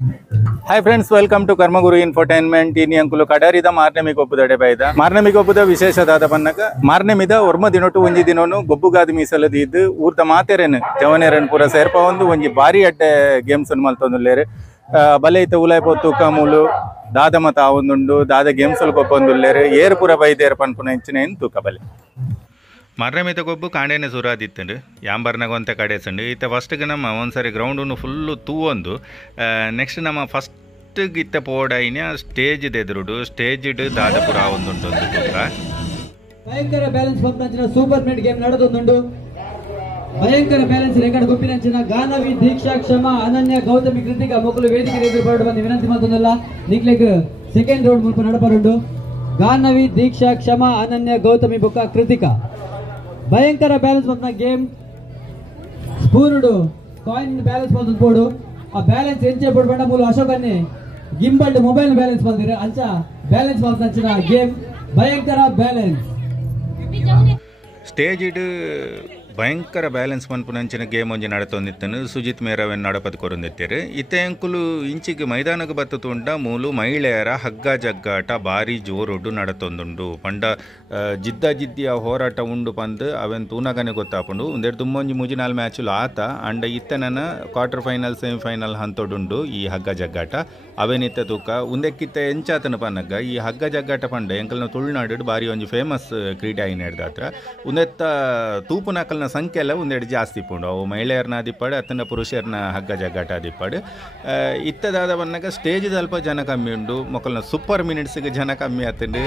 Hi friends, welcome to Karmaguru infotainment. ಇನಿ ಅಂಕುಲು ಕಡರಿದ ಮಾರ್ನೆ ಮಿ ಗೊಬ್ಬುದಡೆ ಬೈದ ಮಾರ್ನೆ ಮಿ ಗೊಬ್ಬುದ ವಿಶೇಷದಾದ ಬನ್ನಕ ಮಾರ್ನೆ ಮಿದ ಒರ್ಮ ದಿನೊಟ್ಟು ಒಂಜಿ ದಿನೋನು ಗೊಬ್ಬುಗಾದ ಮೀಸಲದ ಇದ್ದು ಊರ್ದ ಮಾತೆರೆನ್ ಜವನೆರನ್ ಪೂರ ಸೇರ್ಪ ಒಂದು ಒಂಜಿ ಬಾರಿ ಅಡ್ಡೆ ಗೇಮ್ಸ್ ಮಲ್ತೊಂದುಲ್ಲೇರು. ಬಲೆ ಇತ್ತ ಉಲಾಯ್ ಪೊತ್ತು ಕಮೂಲು ದಾದ ಮತ ಆವೊಂದುಂಡು ದಾದ ಗೇಮ್ಸ್ ಕೊಪ್ಪೊಂದುಲ್ಲೇರು ಏರು ಪೂರ ಬೈದೇರು ಪನ್ಪುನ ಇಂಚಿನ ಏನು ತೂಕ ಬಲೆ ಮರ್ರೆ ಮಿತ ಗೊಬ್ಬು ಕಾಂಡೇನೆ ಸುರಾದಿತ್ತಂಡು ಯಾಂಬರ್ನಾಗ ಒಂತೆ ಕಡೆಸಂಡು ಈತ ಫಸ್ಟ್ಗೆ ನಮ್ಮ ಒಂದ್ಸರಿ ಗ್ರೌಂಡು ಫುಲ್ಲು ತೂವೊಂದು ನೆಕ್ಸ್ಟ್ ನಮ್ಮ ಫಸ್ಟ್ ಇತ್ತ ಪೋಡೈನ ಸ್ಟೇಜ್ ಎದುರುಡು ಸ್ಟೇಜ್ ದಾದಪುರ ಒಂದುಂಟು ಭಯಂಕರ ಬ್ಯಾಲೆನ್ಸ್ ಪಂಪಿನ ಸೂಪರ್ ಮಿಡ್ ಗೇಮ್ ನಡೆದೊಂದುಂಡು. ಭಯಂಕರ ಬ್ಯಾಲೆನ್ಸ್ ರೆಕಾರ್ಡ್ ಗುಂಪಿನಂಚಿನ ಗಾನವಿ ದೀಕ್ಷಾ ಕ್ಷಮ ಅನನ್ಯ ಗೌತಮಿ ಕೃತಿಕ ಮಕ್ಕಳು ವೇದಿಕೆ ಎದುರು ಬಂದು ವಿನಂತಿ ಮಾತೊಂದಲ್ಲ ನಿಕ್ಲೆಗ್ ಸೆಕೆಂಡ್ ರೌಂಡ್ ಮುಲ್ಪ ನಡಪರುಂಡು. ಗಾನವಿ ದೀಕ್ಷಾ ಕ್ಷಮ ಅನನ್ಯ ಗೌತಮಿ ಬೊಕ್ಕ ಕೃತಿಕ ಭಯಂಕರ ಬ್ಯಾಲೆನ್ಸ್ ಪಂಪಿನ ಗೇಮ್ ಸ್ಪೂನುಡು ಕಾಯಿನ್ ಬ್ಯಾಲೆನ್ಸ್ ಪಂಪೋಡು ಆ ಬ್ಯಾಲೆನ್ಸ್ ಎಂಚೆ ಪೋಡು ಬಂಡ ಮೂಲ ಅಶೋಕನ್ನೇ ಗಿಂಬಲ್ಡ್ ಮೊಬೈಲ್ ಬ್ಯಾಲೆನ್ಸ್ ಬಂದಿರ ಅಂಚ ಬ್ಯಾಲೆನ್ಸ್ ಪಂಪಿನ ಗೇಮ್ ಭಯಂಕರ ಬ್ಯಾಲೆನ್ಸ್ ಸ್ಟೇಜ್ ಭಯಂಕರ ಬ್ಯಾಲೆನ್ಸ್ ಮನ್ಪುನಂಚಿನ ಗೇಮ್ ಒಂಜಿ ನಡತೊಂದಿತ್ತನು ಸುಜಿತ್ ಮೇರವೆನ್ ನಡಪದ್ ಕೊರೊಂದಿತ್ತೇರು ಇತ್ತೆ ಅಂಕುಲು ಇಂಚಿಗೆ ಮೈದಾನಕ್ಕೆ ಬತ್ತುಂಡ ಮೂಲು ಮಹಿಳೆಯರ ಹಗ್ಗ ಜಗ್ಗಾಟ ಭಾರಿ ಜೋರೊಡ್ಡು ನಡತೊಂದುಂಡು ಪಂಡ ಜಿದ್ದಿಯ ಹೋರಾಟ ಉಂಡು ಪಂದು ಅವೆನ್ ತೂನಗನೆ ಗೊತ್ತಾಪುಂಡು ಒಂದೆರಡು ತುಂಬೊಂಜಿ ಮುಜಿನಾಲ್ ಮ್ಯಾಚುಲು ಆತ ಅಂಡ ಇತ್ತನನ ಕ್ವಾರ್ಟರ್ ಫೈನಲ್ ಸೆಮಿಫೈನಲ್ ಹಂತೊಡುಂಡು ಈ ಹಗ್ಗ ಜಗ್ಗಾಟ ಅವೆನಿತ್ತ ತೂಕ ಉಂದೆಕ್ಕಿತ್ತ ಎಂಚಾತನ ಪನ್ನಗ ಈ ಹಗ್ಗ ಜಗ್ಗಾಟ ಪಂಡ ಎಂಕಲ್ನ ತುಳುನಾಡು ಬಾರಿ ಒಂಜಿ ಫೇಮಸ್ ಕ್ರೀಡೆ ಆಯ್ನ ಹಿಡ್ದಾತ್ರ ಉಂದೆತ್ತ ತೂಪು ನಕಲ್ನ ಸಂಖ್ಯೆ ಎಲ್ಲ ಒಂದೆರಡು ಜಾಸ್ತಿ ಪುಂಡು ಅವು ಮಹಿಳೆಯರನ್ನ ದಿಪ್ಪಾಡು ಅತ್ತನ ಪುರುಷರನ್ನ ಹಗ್ಗ ಜಗ್ಗಾಟ ದಿಪ್ಪಾಡು ಇತ್ತದಾದ ಬನ್ನಾಗ ಸ್ಟೇಜ್ ಅಲ್ಪ ಜನ ಕಮ್ಮಿ ಉಂಡು ಮಕ್ಕಳನ್ನ ಸೂಪರ್ ಮಿನಿಟ್ಸ್ಗೆ ಜನ ಕಮ್ಮಿ ಆತಂಡು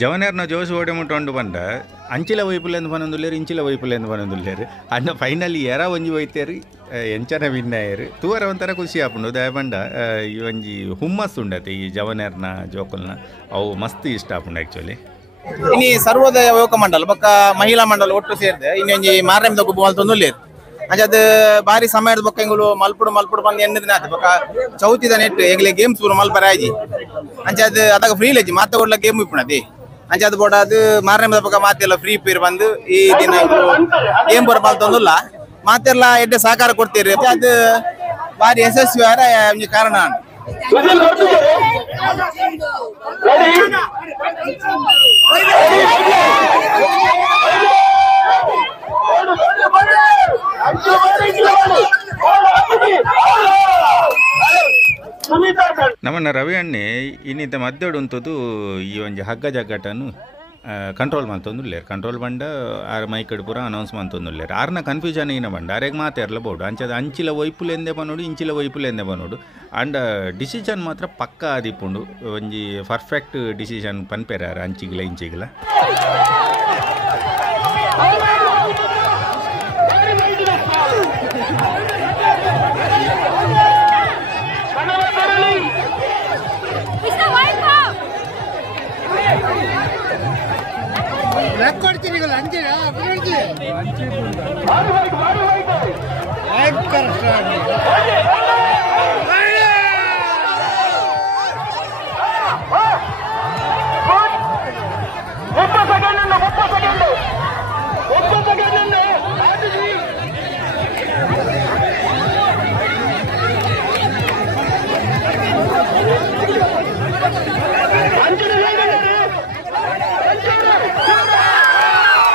ಜವನೇರ್ನ ಜೋಶ್ ಓಡೆ ಮುಟ್ಟೊಂಡು ಬಂಡ ಅಂಚಿಲ ವೈಪುಲೆಂದು ಪನೊಂದುಲ್ಲೇರು ಇಂಚಿಲ ವೈಪುಲೆಂದು ಪನೊಂದುಲ್ಲೇರು ಅಣ್ಣ ಫೈನಲ್ ಎರ ಒಂಜಿ ಒಯ್ತೇರು ಎಂಚನ ವಿನ್ನಾಯರು ತೂವರ ಒಂಥರ ಖುಷಿ ಆಪುಂಡು ದಯಪಂಡ ಈ ಒಂಜಿ ಹುಮ್ಮಸ್ ಉಂಡತೆ ಈ ಜವನೇರ್ನ ಜೋಕುಲ್ನ ಅವು ಮಸ್ತ್ ಇಷ್ಟ ಆಪುಂಡು ಆ್ಯಕ್ಚುಲಿ. ಇನ್ನು ಸರ್ವೋದಯ ಯುವಕ ಮಂಡಲ ಬೊಕ್ಕ ಮಹಿಳಾ ಮಂಡಲ ಒಟ್ಟು ಸೇರಿದೆ ಇನ್ನೊಂಜಿ ಮಾರ್ನೆಮ್ದ ಗುಬ್ಬು ಮಲ್ತೊಂದುಲ್ಲೇರು ಅಂಚ ಬಾರಿ ಸಮಯದ ಬೊಕ್ಕ ಎಂಗುಲು ಮಲ್ಪುಡು ಬಂದು ಎನ್ನದಿನ ಆತ ಬೊಕ್ಕ ಚೌತಿದ ನೆಟ್ ಎಂಗ್ಲೆ ಗೇಮ್ಸ್ ಪೂರ ಮಲ್ಪರ ಆಜಿ ಅಂಚ ಅದಾಗ ಫ್ರೀ ಲೆಜ್ಜಿ ಮಾತ ಕೊಡ್ಲ ಗೇಮ್ ಇಪ್ಪುಣದಿ ಅಂಚ ಅದು ಬೋಡ ಅದು ಮಾರ್ನೆಮ್ದ ಬೊಕ್ಕ ಮಾತೆಲ್ಲ ಫ್ರೀ ಪೀರ್ ಬಂದು ಈ ದಿನ ಗೇಮ್ ಪೂರ ಮಲ್ತೊಂದುಲ್ಲ ಮಾತೆಲ್ಲ ಎಡ್ಡೆ ಸಹಕಾರ ಕೊಡ್ತೀರಿ ಅದು ಬಾರಿ ಯಶಸ್ವಿ ಆರ ಒಂಜಿ ಕಾರಣ. ನಮ್ಮನ್ನ ರವಿ ಅಣ್ಣೆ ಇನ್ನಿದ್ದ ಮದ್ದೊಡು ಉಂತದು ಈ ಒಂಜಿ ಹಗ್ಗ ಜಗ್ಗಾಟನು ಕಂಟ್ರೋಲ್ ಮಂತೊಂದುಲ್ಲೇರು ಕಂಟ್ರೋಲ್ ಬಂಡ ಆರ್ ಮೈಕಡ್ ಪೂರ ಅನೌನ್ಸ್ ಮಂತೊಂದುಲ್ಲೇರು ಆರ್ನ ಕನ್ಫ್ಯೂಷನ್ ಏನ ಬಂಡ ಆರೆಗ್ ಮಾತಾಡ್ಲ ಬೋಡು ಅಂಚದ ಅಂಚಿಲ ವೈಪುಲೆಂದೆ ಬನೋಡು ಇಂಚಿಲ ವೈಪುಲೆಂದೆ ಬನೋಡು ಅಂಡ್ ಡಿಸಿಷನ್ ಮಾತ್ರ ಪಕ್ಕ ಆದಿಪ್ಪುಂಡು ಒಂಜಿ ಪರ್ಫೆಕ್ಟ್ ಡಿಸಿಷನ್ ಪನ್ಪೆರಾರ ಅಂಚಿಗಿಲ ಇಂಚಿಗಿಲ.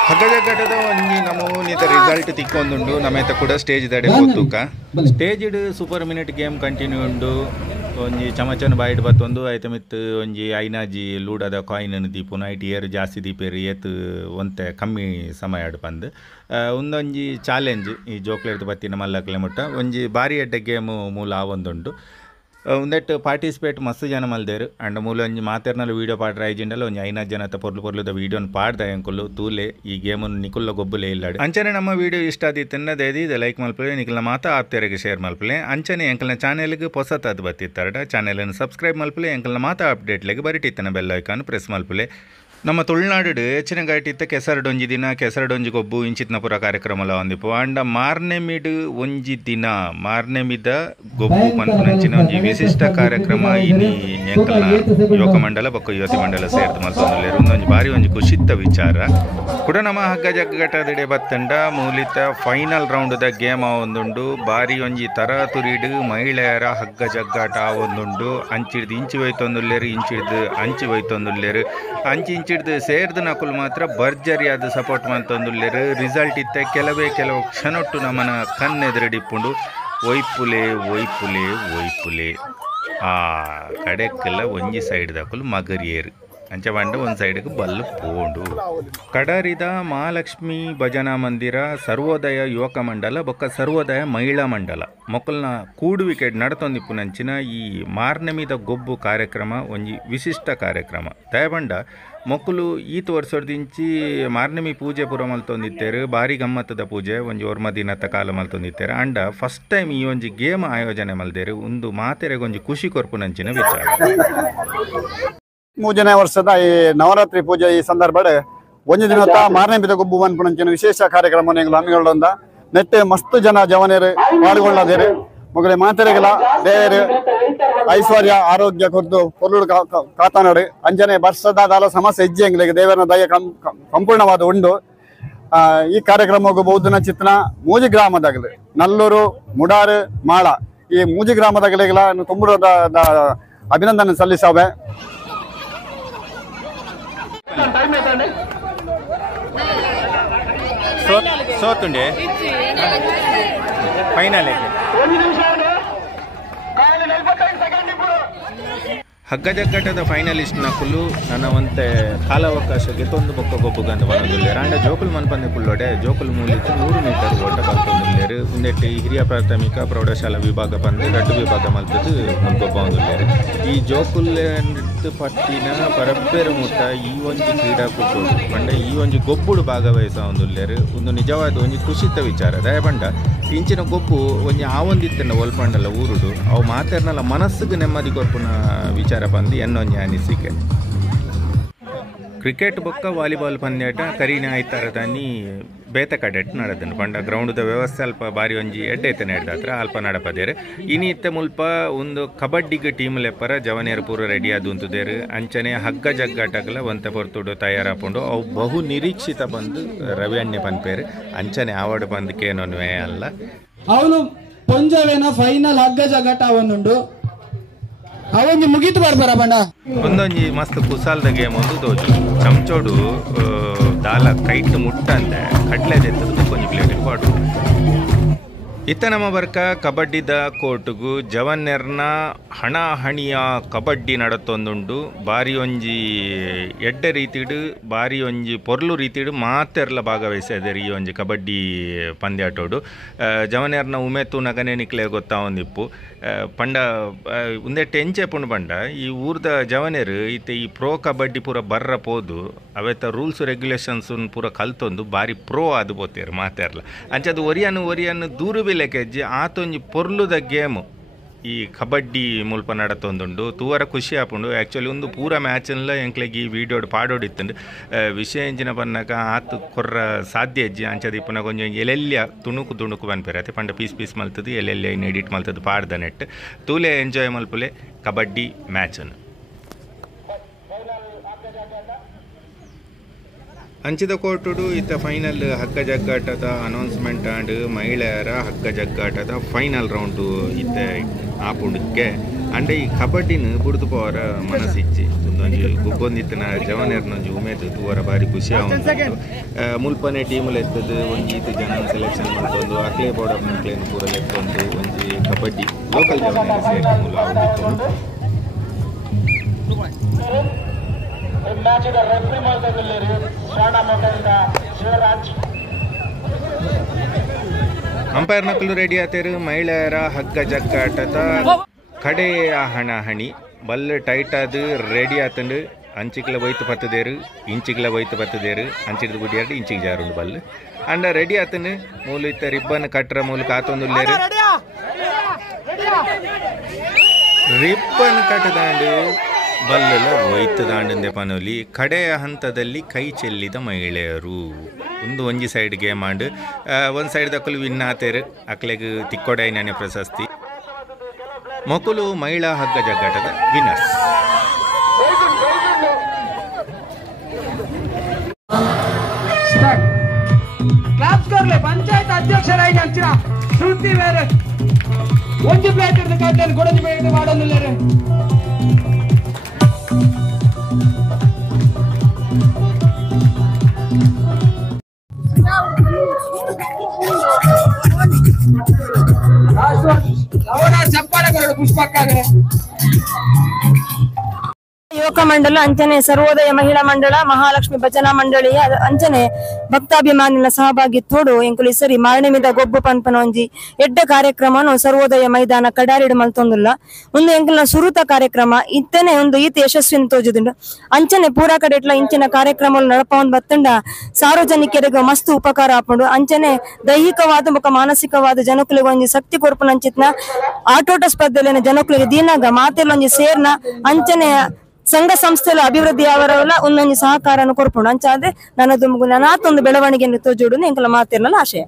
ಹಗ್ಗ ಜಗ್ಗಾಟದ ಒಂಜಿ ನಮೂನಿತ ರಿಸಲ್ಟ್ ತಿಕ್ಕೊಂದುಂಡು ನಮೇತ ಕೂಡ ಸ್ಟೇಜ್ ದಡೆ ಹೋತುಕ stage super minute game continue ಉಂಡು ಒಂಜಿ ಚಮಚನ ಬಾಯಿಡ್ ಬತ್ತೊಂದು ಐತ ಮಿತ್ ಒಂಜಿ ಐನಾಜಿ ಲೂಡದ ಕಾಯಿನ್ ದೀಪುನ ಐಟ್ ಏರ್ ಜಾಸ್ತಿ ದೀಪೇರಿ ಏತ್ ಒಂತೆ ಕಮ್ಮಿ ಸಮಯ ಆಡ್ ಪಂದ್ ಒಂದೊಂಜಿ ಚಾಲೆಂಜ್ ಈ ಜೋಕ್ಲೆರ್ದು ಬತ್ತಿನ ಮಲ್ಲಕ್ಲೆ ಮುಟ್ಟ ಒಂಜಿ ಬಾರಿ ಎಡ್ಡೆ ಗೇಮು ಮೂಲ ಆವೊಂದುಂಡು ಉಂದೆಟ್ ಪಾರ್ಟಿಸಿಪೇಟ್ ಮಸ್ತ್ ಜನ ಮಲ್ದೇರು ಅಂಡ್ ಮೂಲ ಒಂಜಿ ಮಾತೆರ್ನಲ ವೀಡಿಯೋ ಪಾಡ್ರೆ ಐಜಿಂಡಲ ಒಂಜಿ 5 ಜನತ ಪೊರ್ಲುದ ವೀಡಿಯೋನ್ ಪಾಡ್ದ ಎಂಕುಲು ತೂಲೆ ಈ ಗೇಮನ್ನು ನಿಕುಲ್ಲ ಗೊಬ್ಬುಲೆ ಇಲ್ಲಾಡು ಅಂಚನೆ ನಮ್ಮ ವೀಡಿಯೋ ಇಷ್ಟ ಆದಿತ್ತನ್ನದೇ ಇದು ಲೈಕ್ ಮಲ್ಪಲೆ ನಿಕಲ್ನ ಮಾತಾ ಆಪ್ತೆರೆಗೆ ಶೇರ್ ಮಲ್ಪಲೆ ಅಂಚನೆ ಎಂಕಲ್ನ ಚಾನೆಲ್ಗೆ ಹೊಸತದು ಬತ್ತಿತ್ತಾರಡ ಚಾನೆಲನ್ನು ಸಬ್ಸ್ಕ್ರೈಬ್ ಮಲ್ಪಲೆ ಎಂಕಲ್ನ ಮಾತಾ ಅಪ್ಡೇಟ್ಲೆಗೆ ಬರಿಟಿತ್ತನ ಬೆಲ್ ಐಕಾನ್ ಪ್ರೆಸ್ ಮಲ್ಪಲೆ ನಮ್ಮ ತುಳುನಾಡು ಹೆಚ್ಚಿನ ಗಾಟಿತ್ತ ಕೆಸರಡೊಂಜಿ ದಿನ ಕೆಸರಡೊಂಜಿ ಗೊಬ್ಬು ಇಂಚಿತ್ನ ಪುರ ಕಾರ್ಯಕ್ರಮಲ ಒಂದಿಪ್ಪು ಅಂಡ ಮಾರ್ನೆ ಮಿಡ್ ಒಂಜಿ ದಿನ ಮಾರ್ನೆ ಮಿದ ಗೊಬ್ಬು ಪನ್ಪುನಂಚಿನ ಒಂಜಿ ವಿಶಿಷ್ಟ ಕಾರ್ಯಕ್ರಮ ಇನಿ ಎಂಕಲ್ನ ಯುವಕ ಮಂಡಲ ಬೊಕ್ಕ ಯುವತಿ ಮಂಡಲ ಸೇರ್ದು ಮಲ್ತೊಂದುಲ್ಲೆರ್ ಒಂದೊಂಜಿ ಬಾರಿ ಒಂಜಿ ಖುಷಿತ್ತ ವಿಚಾರ ಕೂಡ ನಮ್ಮ ಹಗ್ಗ ಜಗ್ಗಟದಡೆ ಬತ್ತಂಡ ಮೂಲಿತ ಫೈನಲ್ ರೌಂಡ್ದ ಗೇಮ್ ಒಂದುಂಡು ಬಾರಿ ಒಂಜಿ ತರ ತುರಿಡು ಮಹಿಳೆಯರ ಹಗ್ಗ ಜಗ್ಗಾಟ ಒಂದುಂಡು ಅಂಚಿಡ್ದು ಇಂಚಿ ಹೋಯ್ತೊಂದುಲ್ಲೆರ್ ಇಂಚಿಡ್ದು ಅಂಚಿ ಹೋಯ್ತೊಂದುಲ್ಲೆರ್ ಅಂಚಿ ಇಂಚಿಡ್ದು ಸೇರ್ದು ನಕುಲು ಮಾತ್ರ ಭರ್ಜರಿಯಾದ ಸಪೋರ್ಟ್ ಮಂತೊಂದುಲ್ಲೆರ್ ರಿಸಲ್ಟ್ ಇತ್ತೆ ಕೆಲವು ಕ್ಷಣೊಟ್ಟು ನಮ್ಮನ ಕಣ್ಣೆದುರಡಿಪ್ಪುಂಡು ಒಯ್ಪುಲೆ ಒಯ್ಪುಲೆ ಒಯ್ಪುಲೆ ಆ ಕಡೆಕ್ಕೆಲ್ಲ ಒಂಜಿ ಸೈಡ್ ದಕುಲು ಮಗರಿಯೇರು ಅಂಚ ಬಂಡ ಒಂದು ಸೈಡ್ಗೆ ಬಲ್ಲು ಪೋಂಡು ಕಡರಿದ ಮಹಾಲಕ್ಷ್ಮಿ ಭಜನಾ ಮಂದಿರ ಸರ್ವೋದಯ ಯುವಕ ಮಂಡಲ ಬೊಕ್ಕ ಸರ್ವೋದಯ ಮಹಿಳಾ ಮಂಡಲ ಮೊಕ್ಕಲ್ನ ಕೂಡುವಿಕೆ ನಡತೊಂದಿಪ್ಪುನಂಚಿನ ಈ ಮಾರ್ನೆ ಮೀದ ಗೊಬ್ಬು ಕಾರ್ಯಕ್ರಮ ಒಂಜಿ ವಿಶಿಷ್ಟ ಕಾರ್ಯಕ್ರಮ ದಯಬಂಡ ಮೊಕ್ಕಲು ಈತ ವರ್ಷದಿಂಚಿ ಮಾರ್ನಮಿ ಪೂಜೆ ಪೂರ ಮಲ್ತೊಂದಿತ್ತೇರು ಬಾರಿ ಗಮ್ಮತ್ತದ ಪೂಜೆ ಒಂಜಿ ಓರ್ಮ ದಿನದ ಕಾಲ ಮಲ್ತೊಂದಿತ್ತೇರು ಅಂಡ ಫಸ್ಟ್ ಟೈಮ್ ಈ ಒಂಜಿ ಗೇಮ್ ಆಯೋಜನೆ ಮಲ್ದೇರು ಒಂದು ಮಾತೆರೆಗೆ ಒಂಜಿ ಖುಷಿ ಕೊರ್ಪುನಂಚಿನ ವಿಚಾರ ಮೂಜನೇ ವರ್ಷದ ಈ ನವರಾತ್ರಿ ಪೂಜೆ ಈ ಸಂದರ್ಭಡ್ ಒಂಜಿ ದಿನದ ಮಾರ್ನೆ ಮಿದ ಗೊಬ್ಬು ಪನ್ಪುನಂಚಿನ ವಿಶೇಷ ಕಾರ್ಯಕ್ರಮವನ್ನು ಹಮ್ಮಿಕೊಳ್ಳೊಂದ ನೆಟ್ಟೆ ಮಸ್ತ್ ಜನ ಜವನೇರು ಪಾಲ್ಗೊಳ್ಳದೇರು ಮೊಗಲೆ ಮಾತೆರೆಗಳ ದೇವರು ಐಶ್ವರ್ಯ ಆರೋಗ್ಯ ಕೊರ್ದು ಪೊರ್ಲು ಕಾತಾನೋಡು ಅಂಜನೆ ವರ್ಷದ ಸಮಸ್ಯೆ ಹೆಜ್ಜೆ ಎಂಗ್ಲಿಗೆ ದೇವರ ದಯ ಸಂಪೂರ್ಣವಾದ ಉಂಡು ಈ ಕಾರ್ಯಕ್ರಮಕ್ಕೂ ಬೌದ್ಧನ ಚಿತ್ರಣ ಮೂಜಿ ಗ್ರಾಮದಾಗಲಿ ನಲ್ಲೂರು ಮುಡಾರು ಮಾಳ ಈ ಮೂಜಿ ಗ್ರಾಮದಾಗಲಿಗಳ ತುಂಬುರದ ಅಭಿನಂದನೆ ಸಲ್ಲಿಸಾವೆ ಸೋತುಂಡೆ ಫೈನಲ್ ಹಗ್ಗ ಜಗ್ಗಾಟದ ಫೈನಲಿಸ್ಟ್ ನಕುಲು ನನ್ನ ಒಂತೆ ಕಾಲಾವಕಾಶಕ್ಕೆ ತೊಂದು ಬೊಕ್ಕ ಗೊಬ್ಬುಗಂದು ಬಂದುಲ್ಲೇರು ಅಂಡ ಜೋಕುಲು ಮನ್ಪಂದೆ ಕುಲ್ಲೋಡೆ ಜೋಕುಲು ಮೂಲಿತ್ತು 100 ಮೀಟರ್ ಓಟ ಬಲ್ತೊಂದುಲ್ಲೇರು ಉಂದೆಟ್ಟು ಹಿರಿಯ ಪ್ರಾಥಮಿಕ ಪ್ರೌಢಶಾಲಾ ವಿಭಾಗ ಬಂದು 2 ವಿಭಾಗ ಮಲ್ತದ್ದು ಗೊಬ್ಬ ಒಂದುಲ್ಲೇರು ಈ ಜೋಕುಲ್ ಪಟ್ಟಿನ ಪರಬ್ಬೆರು ಮುಟ್ಟ ಈ ಒಂಜಿ ಕ್ರೀಡಾಕೂಟ ಬಂಡ ಈ ಒಂಜಿ ಗೊಬ್ಬುಡು ಭಾಗವಹಿಸ ಒಂದುಲ್ಲೇರು ಒಂದು ನಿಜವಾದ ಒಂಜಿ ಖುಷಿತ ವಿಚಾರ ದಯಬಂಡ ಇಂಚಿನ ಗೊಬ್ಬು ಒಂಜಿ ಆವೊಂದಿತ್ತನ ಒಲ್ಪಂಡಲ್ಲ ಊರುಡು ಅವು ಮಾತೆರ್ನಲ್ಲ ಮನಸ್ಸಿಗೆ ನೆಮ್ಮದಿ ಕೊರ್ಪುನ ವಿಚಾರ ಬಂದು ಎನ್ನೊಂಜಿ ಅನಿಸಿಕೆ ಕ್ರಿಕೆಟ್ ಬೊಕ್ಕ ವಾಲಿಬಾಲ್ ಪಂದ್ಯಾಟ ಕರೀನೆ ಆಯ್ತಾರದಾನಿ ಬೇತೆ ಕಡೆಟ್ ನಡದನು ಪಂಡ ಗ್ರೌಂಡ್ದ ವ್ಯವಸ್ಥೆ ಅಲ್ಪ ಬಾರಿ ಒಂಜಿ ಎಡ್ಡೈತೆ ನಡೆದಾತ್ರ ಅಲ್ಪ ನಡಪದೇರು ಇನಿತ್ತೆ ಮುಲ್ಪ ಒಂದು ಕಬಡ್ಡಿಗೆ ಟೀಮ್ ಲೆಪ್ಪರ ಜವನೇರು ಪೂರ ರೆಡಿ ಆದುಂತುದೇರು ಅಂಚನೆ ಹಗ್ಗ ಜಗ್ಗಾಟಗಲ ಒಂತೆ ಪೊರ್ತುಡು ತಯಾರಾಪುಂಡು ಅವು ಬಹು ನಿರೀಕ್ಷಿತ ಬಂದು ರವಿಯಣ್ಣೆ ಪನ್ಪೇರು ಅಂಚನೆ ಆವಾರ್ಡ್ ಬಂದಕ್ಕೇನೊನ್ವೇ ಅಲ್ಲ ಅವನು ಪಂಜವೇನ ಫೈನಲ್ ಹಗ್ಗ ಜಗ್ಗಾಟ ಅವನುಂಡು ಅವೊಂದು ಮುಗಿತು ಬರ್ಬಾರ ಬಣ್ಣ ಒಂದೊಂಜಿ ಮಸ್ತ್ ಕುಸಾಲ್ದ ಗೇಮ್ ಒಂದು ದೋಜು ಚಮಚೋಡು ದಾಲ ಕೈಟ್ ಮುಟ್ಟಂದೆ ಕಡ್ಲೆ ತೆತ್ತದು ಕೊಂಚ ಪ್ಲೇಟಿಗೆ ಪಾಡು ಇತ್ತ ನಮ್ಮ ಬರ್ಕ ಕಬಡ್ಡಿದ ಕೋರ್ಟ್ಗೂ ಜವನ್ನೆರ್ನ ಹಣಾಹಣಿಯ ಕಬಡ್ಡಿ ನಡತೊಂದುಂಡು ಬಾರಿ ಒಂಜಿ ಎಡ್ಡೆ ರೀತಿಡು ಬಾರಿ ಒಂಜಿ ಪೊರ್ಲು ರೀತಿಡು ಮಾತೆರ್ಲ ಭಾಗವಹಿಸಿದರು ಈ ಒಂಜಿ ಕಬಡ್ಡಿ ಪಂದ್ಯಾಟೋಡು ಜವನ್ನೆರ್ನ ಉಮೇತು ನಗನೆ ನಿಕ್ಲೆ ಗೊತ್ತಾ ಒಂದಿಪ್ಪು ಪಂಡ ಉಂದೆಟ್ಟು ಎಂಚೆ ಪುಂಡು ಪಂಡ ಈ ಊರ್ದ ಜವನೇರು ಇತ್ತೆ ಈ ಪ್ರೋ ಕಬಡ್ಡಿ ಪೂರ ಬರ್ರ ಪೋದು ಅವೆತ್ತ ರೂಲ್ಸ್ ರೆಗ್ಯುಲೇಷನ್ಸ್ ಪೂರ ಕಲ್ತೊಂದು ಬಾರಿ ಪ್ರೋ ಆದು ಪೋತೇರು ಮಾತೆರ್ಲ ಅಂಚದು ಒರಿಯನ್ನು ದೂರು ಬಿಲೆಕೆಜ್ಜಿ ಆತೊಂಜಿ ಪೊರ್ಲುದ ಗೇಮು ಈ ಕಬಡ್ಡಿ ಮುಲ್ಪ ನಡತೊಂದುಂಡು ತೂವರ ಖುಷಿ ಆಪುಂಡು ಆ್ಯಕ್ಚುಲಿ ಒಂದು ಪೂರ ಮ್ಯಾಚನ್ಲ ಎಂಕ್ಲೆಗೆ ಈ ವಿಡಿಯೋಡು ಪಾಡೋಡಿತ್ತಂಡು ವಿಷಯ ಎಂಜಿನ ಬನ್ನಕ ಆತು ಕೊರ್ರ ಸಾಧ್ಯ ಅಜ್ಜಿ ಅಂಚದ ಇಪ್ಪನ ಕೊಂಚ ಎಲ್ಲೆಲ್ಲ ತುಣುಕು ಬನ್ಪೇರತ್ತೆ ಪಂಡ ಪೀಸ್ ಮಲ್ತದ್ದು ಎಲ್ಲೆಲ್ಲ ಇನ್ನು ಎಡಿಟ್ ಮಲ್ತದ್ದು ಪಾಡ್ದ ನೆಟ್ ತೂಲೆ ಎಂಜಾಯ್ ಮಲ್ಪುಲೆ ಕಬಡ್ಡಿ ಮ್ಯಾಚನ್ನು ಅಂಚಿದ ಕೋರ್ಟುಡು ಇತ್ತ ಫೈನಲ್ ಹಗ್ಗ ಜಗ್ಗಾಟದ ಅನೌನ್ಸ್ಮೆಂಟ್ ಆಂಡ್ ಮಹಿಳೆಯರ ಹಗ್ಗ ಜಗ್ಗಾಟದ ಫೈನಲ್ ರೌಂಡು ಇತ್ತ ಆಪುಂಡಕ್ಕೆ ಅಂಡ ಈ ಕಬಡ್ಡಿನ ಬುಡ್ದು ಪೋರ ಮನಸ್ಸಿಚ್ಚಿ ಒಂದೊಂಜಿ ಗುಬ್ಬೊಂದಿತ್ತನ ಜವನೇರ್ನೊಂಜಿ ಉಮೇದು ತೂವರ ಬಾರಿ ಖುಷಿ ಆಗುಂಟು ಮುಲ್ಪನೆ ಟೀಮಲ್ಲಿ ಎತ್ತದು ಒಂಜಿ ಈತ ಜನ ಸೆಲೆಕ್ಷನ್ ಮಾಡ್ತೊಂದು ಅಕ್ಲೇ ಬೋರ್ಡ್ ಮಕ್ಳೇನು ಪೂರ ಲೆತ್ತೊಂದು ಒಂಜಿ ಕಬಡ್ಡಿ ಲೋಕಲ್ ಜವನೇರ ಸೇರಿ ಮೂಲ ಆಗುಂಟು ಅಂಪೈರ್ ನಕಲು ರೆಡಿ ಆತೇರು ಮಹಿಳೆಯರ ಹಗ್ಗ ಜಗ್ಗಾಟದ ಕಡೆಯ ಹಣಿ ಬಲ್ಲು ಟೈಟ್ ಅದು ರೆಡಿ ಆತಂಡು ಅಂಚಿಕ್ಲ ಬೈತು ಪತ್ತದೇರು ಇಂಚಿಕ್ಲ ಬೈತು ಪತ್ತದೇರು ಅಂಚಿಡ್ದು ಗುಡಿಯಾಡು ಇಂಚಿಗೆ ಜಾರುಂಡು ಬಲ್ಲು ಅಂಡ ರೆಡಿ ಆತಂಡು ಮೂಲು ಇತ್ತ ರಿಬ್ಬನ್ ಕಟ್ಟರ ಮೂಲಕ ಆತೊಂದುಲ್ಲೇರು ರಿಬ್ಬನ್ ಕಟ್ಟದಾಂಡು ಬಲ್ಲೆಲ್ಲ ಒಯ್ತದಾಂಡೆ ಪನೋಲಿ ಕಡೆಯ ಹಂತದಲ್ಲಿ ಕೈ ಚೆಲ್ಲಿದ ಮಹಿಳೆಯರು ಒಂಜಿ ಸೈಡ್ ಗೇಮ್ ಆಂಡು ಒಂದು ಸೈಡ್ ದಕ್ಕಲು ವಿನ್ ಆತೇರು ಅಕ್ಲೆಗ್ ತಿಕ್ಕೊಡೈನೇ ಪ್ರಶಸ್ತಿ ಮೊಕುಲು ಮಹಿಳಾ ಹಗ್ಗ ಜಗ್ಗಾಟದ ವಿನ್ನರ್ಸ್. ಪಂಚಾಯತ್ ಅಧ್ಯಕ್ಷರಾಗಿ ಹಂಚಿನ ಶ್ರುತಿ ಬೇರೆ ಒಂದು ಪ್ಲೇಟ್ ಹಿಡಿದು ಕಟ್ಟಲು ಕೊಡದು ಬೇಡ ಮಾಡೋದಿಲ್ಲ ಚಪ್ಪಾಳೆ ಪುಷ್ಪಕ್ಕಾಗ ಯುವಕ ಮಂಡಲ ಅಂಚನೆ ಸರ್ವೋದಯ ಮಹಿಳಾ ಮಂಡಳ ಮಹಾಲಕ್ಷ್ಮಿ ಭಜನಾ ಮಂಡಳಿಯ ಅಂಚನೆ ಭಕ್ತಾಭಿಮಾನಿಗಳ ಸಹಭಾಗಿತ್ವಡು ಎಂಕುಲು ಸರಿ ಮಾರ್ಣಿಮಿದ ಗೊಬ್ಬು ಪನ್ಪನ ಒಂಜಿ ಎಡ್ಡ ಕಾರ್ಯಕ್ರಮನು ಸರ್ವೋದಯ ಮೈದಾನ ಕಡಾರಿಡು ಮಲ್ತೊಂದುಲ್ಲ ಒಂದು ಎಂಕಲ್ನ ಸುರುತ ಕಾರ್ಯಕ್ರಮ ಇತ್ತನೆ ಒಂದು ಈತ ಯಶಸ್ವಿನ ತೋಜುದುಂಡು ಅಂಚನೆ ಪೂರಾ ಕಡೆ ಇಟ್ಲ ಇಂಚಿನ ಕಾರ್ಯಕ್ರಮ ನಡಪೊಂದು ಬತ್ತಂಡ ಸಾರ್ವಜನಿಕರಿಗೆ ಮಸ್ತ್ ಉಪಕಾರ ಆಪುಂಡು ಅಂಚನೆ ದೈಹಿಕವಾದ ಮುಖ ಮಾನಸಿಕವಾದ ಜನಕುಲಿಗೆ ಒಂಜಿ ಶಕ್ತಿ ಕೊರ್ಪುನಂಚಿತ್ನ ಆಟೋಟ ಸ್ಪರ್ಧೆಲಿನ ಜನಕುಲಿಗೆ ದೀನಾಗ ಮಾತೆಲ್ಲ ಒಂಜಿ ಸೇರ್ನ ಅಂಚನೆ ಸಂಘ ಸಂಸ್ಥೆల ಅಭಿವೃದ್ಧಿ ಅವರಲ್ಲ ಒಂದೊಂದು ಸಹಕಾರನ ಕೊರ್ಪುಂಡು ಅಂಚಾದ್ರೆ ನನ್ನದು ನಾತೊಂದು ಬೆಳವಣಿಗೆಯನ್ನು ತೋಜೋಡು ಎಂಕಲ ಮಾತಿರಲ್ಲ ಆಶಯ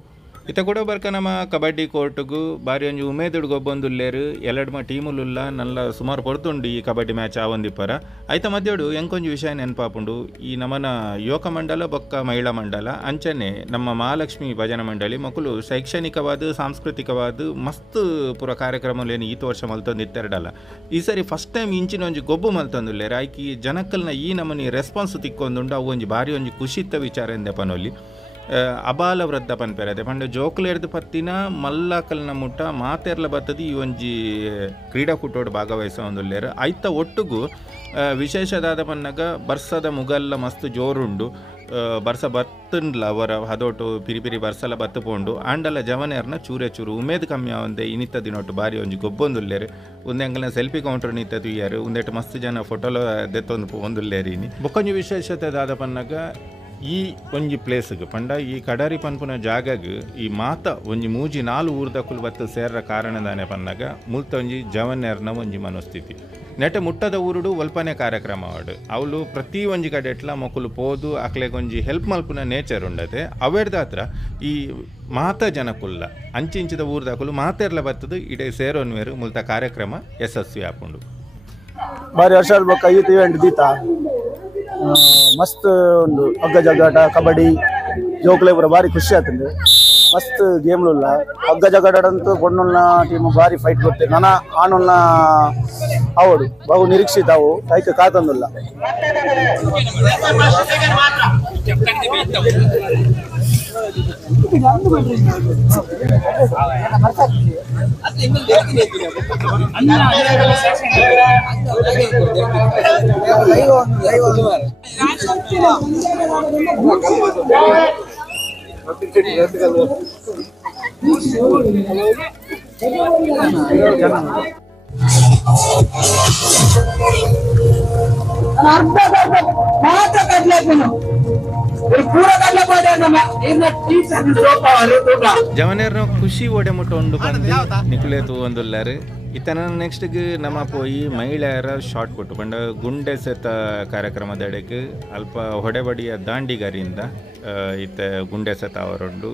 ಇತ್ತ ಕೂಡ ಬರ್ಕ ನಮ್ಮ ಕಬಡ್ಡಿ ಕೋರ್ಟ್ಗೂ ಬಾರಿ ಒಂಜಿ ಉಮೇದುಡು ಗೊಬ್ಬೊಂದುಲ್ಲೇರು ಎಲ್ಲಡ್ಮ ಟೀಮುಲುಲ್ಲ ನಲ್ಲ ಸುಮಾರು ಪೊರ್ತುಂಡು ಈ ಕಬಡ್ಡಿ ಮ್ಯಾಚ್ ಆವೊಂದಿಪ್ಪರ ಐತ ಮಧ್ಯಡು ಎಂಕೊಂಜಿ ವಿಷಯ ನೆನಪಾಪುಂಡು ಈ ನಮ್ಮನ ಯುವಕ ಮಂಡಲ ಬೊಕ್ಕ ಮಹಿಳಾ ಮಂಡಲ ಅಂಚನೆ ನಮ್ಮ ಮಹಾಲಕ್ಷ್ಮಿ ಭಜನಾ ಮಂಡಳಿ ಮಕ್ಕಳು ಶೈಕ್ಷಣಿಕವಾದ ಸಾಂಸ್ಕೃತಿಕವಾದ ಮಸ್ತ್ ಪೂರ ಕಾರ್ಯಕ್ರಮಲೇನು ಈತ ವರ್ಷ ಮಲ್ತೊಂದಿತ್ತೆರಡಲ್ಲ ಈ ಸರಿ ಫಸ್ಟ್ ಟೈಮ್ ಇಂಚಿನ ಒಂಜಿ ಗೊಬ್ಬು ಮಲ್ತೊಂದುಲ್ಲೇರು ಆಯ್ಕೆ ಜನಕ್ಕಲ್ನ ಈ ನಮೂನಿ ರೆಸ್ಪಾನ್ಸ್ ತಿಕ್ಕೊಂದುಂಡು ಅವು ಒಂಜಿ ಬಾರಿ ಒಂಜಿ ಖುಷಿತ್ತ ವಿಚಾರ ಎಂದೆ ಪನೊಲಿ ಅಬಾಲ ವೃದ್ಧ ಪನ್ಪೆರದೆ ಪಂಡ ಜೋಕ್ಲೆರ್ದು ಪತ್ತಿನ ಮಲ್ಲಕಲ್ನ ಮುಟ್ಟ ಮಾತೆರ್ಲ ಬತ್ತದಿ ಈ ಒಂಜಿ ಕ್ರೀಡಾಕೂಟೋಡು ಭಾಗವಹಿಸೊಂದುಲ್ಲೇರು ಐತ ಒಟ್ಟುಗು ವಿಶೇಷದಾದ ಪನ್ನಗ ಬರ್ಸದ ಮುಗಲ್ಲ ಮಸ್ತ್ ಜೋರುಂಡು ಬರ್ಸ ಬತ್ತಂಡ್ಲ ಅವರ ಹದೋಟು ಪಿರಿ ಬರ್ಸಲ ಬತ್ತುಪೋಂಡು ಆಂಡಲ ಜವನೇರ್ನ ಚೂರೆ ಚೂರು ಉಮೇದು ಕಮ್ಮಿ ಆವಂದೆ ಇನಿತ್ತ ದಿನೊಟ್ಟು ಬಾರಿ ಒಂಜಿ ಗೊಬ್ಬೊಂದುಲ್ಲೇರು ಒಂದೆ ಅಂಗಲ ಸೆಲ್ಫಿ ಕೌಂಟರ್ ನಿತ್ತ ತುಯ್ಯಾರು ಒಂದೆಟ್ಟು ಮಸ್ತ್ ಜನ ಫೋಟೋಲ ದೆತ್ತೊಂದು ಒಂದುಲ್ಲೇರಿನಿ ಬೊಕ್ಕೊಂಜಿ ವಿಶೇಷತೆ ದಾದ ಪನ್ನಗ ಈ ಒಂಜಿ ಪ್ಲೇಸ್ಗೆ ಪಂಡ ಈ ಕಡಾರಿ ಪನ್ಪುನ ಜಾಗಗೆ ಈ ಮಾತ ಒಂಜಿ ಮೂಜಿ 4 ಊರ್ದಕ್ಕುಲು ಬತ್ತು ಸೇರ್ರ ಕಾರಣದಾನೆ ಪನ್ನಗ ಮುಲ್ತ ಒಂಜಿ ಜವನ್ನೇರ್ನ ಒಂಜಿ ಮನೋಸ್ಥಿತಿ ನೆಟ್ಟೆ ಮುಟ್ಟದ ಊರುಡು ಒಲ್ಪನೆ ಕಾರ್ಯಕ್ರಮ ಆಡು ಅವಳು ಪ್ರತಿ ಒಂಜಿ ಕಡೆ ಎಟ್ಲ ಮಕ್ಕಳು ಪೋದು ಅಕ್ಲೆಗೊಂಜಿ ಹೆಲ್ಪ್ ಮಲ್ಪುನ ನೇಚರ್ ಉಂಡತೆ ಅವೇರ್ದ ಹತ್ರ ಈ ಮಾತ ಜನಕ್ಕುಲ್ಲ ಅಂಚಿಂಚಿದ ಊರ್ದಕ್ಕುಲು ಮಾತೆರ್ಲ ಬತ್ತದು ಇಡೇ ಸೇರೋನ್ವೇರು ಮುಲ್ತ ಕಾರ್ಯಕ್ರಮ ಯಶಸ್ವಿ ಆಪುಂಡು ಬಾರಿ ವರ್ಷ ಐದು ಇವೆಂಟ್ ದೀತ ಮಸ್ತ್ ಒಂದು ಹಗ್ಗ ಜಗ್ಗಾಟ ಕಬಡ್ಡಿ ಜೋಕ್ಲೆ ಪೂರ ಬಾರಿ ಖುಷಿ ಆತಂದು ಮಸ್ತ್ ಗೇಮ್ಲುಲ್ಲ ಹಗ್ಗ ಜಗ್ಗಾಟಂತೂ ಪೊಣ್ಣುಲ್ನ ಟೀಮ್ ಬಾರಿ ಫೈಟ್ ಕೊಡ್ತೇವೆ ನನ್ನ ಆಣುಲ್ನ ಅವಡು ಬಹು ನಿರೀಕ್ಷಿತ ಅವು ಕೈಕ ಕಾತಂದುಲ್ಲ ಜವನೇರ್ನ ಖುಷಿ ಓಡೆ ಮುಟ್ಟ ಉಂಡು ಬಂದು ನಿಕ್ಲೇತು ಒಂದುಲ್ಲಾರು ಇತನ ನೆಕ್ಸ್ಟ್ಗೆ ನಮ್ಮ ಪೋಯಿ ಮಹಿಳೆಯರ ಶಾರ್ಟ್ ಪುಟ್ಟು ಬಂಡ ಗುಂಡೆ ಸೆತ ಕಾರ್ಯಕ್ರಮದಡೆಗೆ ಅಲ್ಪ ಹೊಡೆಬಡಿಯ ದಾಂಡಿಗರಿಂದ ಇತ್ತ ಗುಂಡೆ ಸೆತ ಅವರುಂಡು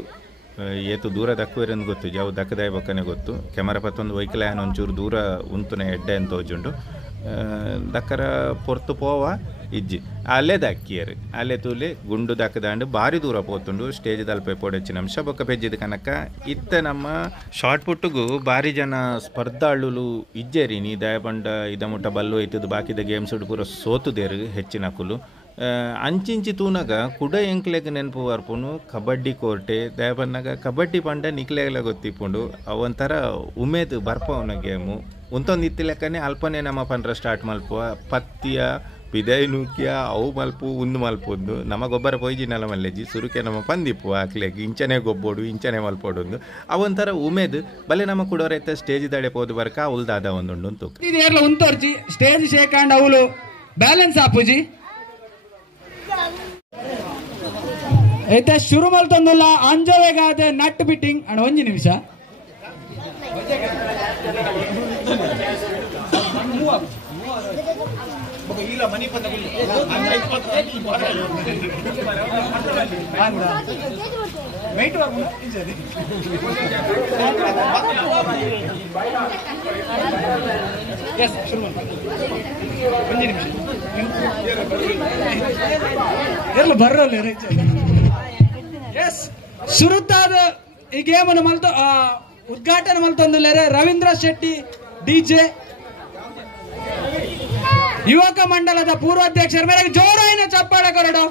ಏತು ದೂರ ದಕ್ಕುವರೆಂದು ಗೊತ್ತು ಜಾವು ದಕ್ಕದಾಯ ಬಕ್ಕನೆ ಗೊತ್ತು ಕ್ಯಾಮರಾ ಪತ್ತೊಂದು ವೈಕಲ್ಯಾನ ಒಂಚೂರು ದೂರ ಉಂತುನೆ ಎಡ್ಡೆ ಅಂತ ಹೋಜುಂಡು ದಕ್ಕರ ಪೊರ್ತು ಪೋವ ಇಜ್ಜಿ ಅಲ್ಲೇ ದಕ್ಕಿಯರು ಅಲ್ಲೇ ತೂಲೆ ಗುಂಡು ದಕ್ಕದಾಂಡು ಭಾರಿ ದೂರ ಪೋತುಂಡು ಸ್ಟೇಜ್ ದಲ್ಪ ಪೋಡಚ್ಚಿನ ಅಂಶ ಬೊಕ್ಕ ಪೆಜ್ಜಿದ ಕನಕ ಇತ್ತ ನಮ್ಮ ಶಾರ್ಟ್ ಪುಟ್ಟುಗು ಭಾರಿ ಜನ ಸ್ಪರ್ಧಾಳುಲು ಇಜ್ಜೇರಿ ನೀ ದಯಪಂಡ ಇದ ಮುಟ್ಟ ಬಲ್ಲು ಐತದು ಬಾಕಿದ ಗೇಮ್ಸ್ ಪೂರ ಸೋತುದೇರು ಹೆಚ್ಚಿನ ಕುಲು ಅಂಚಿಂಚಿ ತೂನಗ ಕುಡ ಎಂಕ್ಲೆಗ್ ನೆನಪು ಬರ್ಪುನು ಕಬಡ್ಡಿ ಕೋರ್ಟೆ ದಯಪನ್ನಾಗ ಕಬಡ್ಡಿ ಪಂಡ ನಿಕ್ಲೆಗ್ಲ ಗೊತ್ತಿಪ್ಪುಂಡು ಅವೊಂಥರ ಉಮೇದು ಬರ್ಪವನ ಗೇಮು ಒಂದೊಂದು ಇತ್ತಿ ಲೆಕ್ಕನೆ ಅಲ್ಪನೇ ನಮ್ಮ ಪಂಡ್ರ ಸ್ಟಾರ್ಟ್ ಮಲ್ಪುವ ಪತ್ತಿಯ ಪಿದೈ ನೂಕಿಯ ಅವು ಮಲ್ಪು ಒಂದು ಮಲ್ಪೊಂದು ನಮ್ಮ ಗೊಬ್ಬರ ಪೊಯ್ಜಿನಲ್ಲ ಮಲ್ಲೆಜ್ಜಿ ಸುರುಕೆ ನಮ್ಮ ಪಂದಿಪ್ಪು ಹಾಕ್ಲಿಕ್ಕೆ ಇಂಚನೆ ಗೊಬ್ಬೋಡು ಇಂಚನೆ ಮಲ್ಪೋಡು ಅವೊಂಥರ ಉಮೇದು ಬಲೆ ನಮ್ಮ ಕುಡೋರೈತೆ ಸ್ಟೇಜ್ ದಡೆ ಪೋದು ಬರ್ಕ ಉಲ್ದಾದ ಒಂದುಂಡು ಅಂತ ಉಂತೋರ್ಜಿ ಸ್ಟೇಜ್ ಶೇಕಾಂಡ್ ಅವಳು ಬ್ಯಾಲೆನ್ಸ್ ಆಪುಜಿ ಐತೆ ಶುರು ಮಲ್ತೊಂದುಲ್ಲ ಅಂಜವೆಗಾದೆ ನಟ್ ಬಿಟ್ಟಿಂಗ್ ಅಣ್ಣ ಒಂಜಿ ನಿಮಿಷ ಎಲ್ಲ ಬರೋಲ್ಲ ಎಸ್ ಶುರುತ್ತಾದ ಈ ಗೇಮ್ ಅನ್ನು ಮಲ್ತ ಉದ್ಘಾಟನೆ ಮಲ್ತೊಂದುಲ್ಲೇರೆ ರವೀಂದ್ರ ಶೆಟ್ಟಿ ಡಿಜೆ ಯುವಕ ಮಂಡಲದ ಪೂರ್ವಾಧ್ಯಕ್ಷರ ಮೇರೆಗೆ ಜೋರಾಯಿನ ಚಪ್ಪಾಳೆ ಕೊರಡು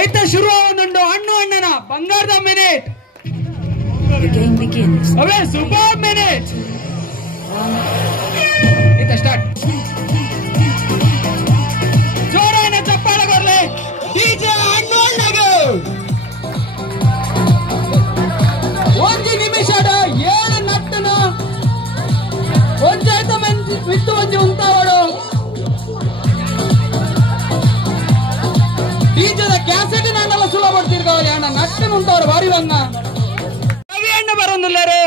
ಐತ ಶುರು ಆಗುಂಡು ಹಣ್ಣು ಅಣ್ಣನ ಬಂಗಾರದ ಮಿನಿಟ್ ಅವೇ ಸೂಪರ್ ಮಿನಿಟ್ ಐತ ಸ್ಟಾರ್ಟ್ ಜೋರಾಯಿನ ಚಪ್ಪಾಳೆ ಕೊರ್ಲೆ ಡಿಜೆ ಹಣ್ಣು ಅಣ್ಣಗೆ ಒಂದು ನಿಮಿಷದ 7 ನಟ್ಟನ ಒಂದಾಯ್ತ ವಿತ್ತು ಒಂಜಿ ಉಂಟಾವಡು ಟೀಚರ್ ಕ್ಯಾಸೆಟ್ ನಾನೆಲ್ಲ ಸುಲಭ ಪಡ್ತಿರ್ಕಾವಲ್ಲಿ ಅಣ್ಣ ನಟ್ಟನ ಉಂಟವ್ರು ಬಾರಿ ಬಂಗ ರವಿ ಅಣ್ಣ ಬರೋದಿಲ್ಲರೇ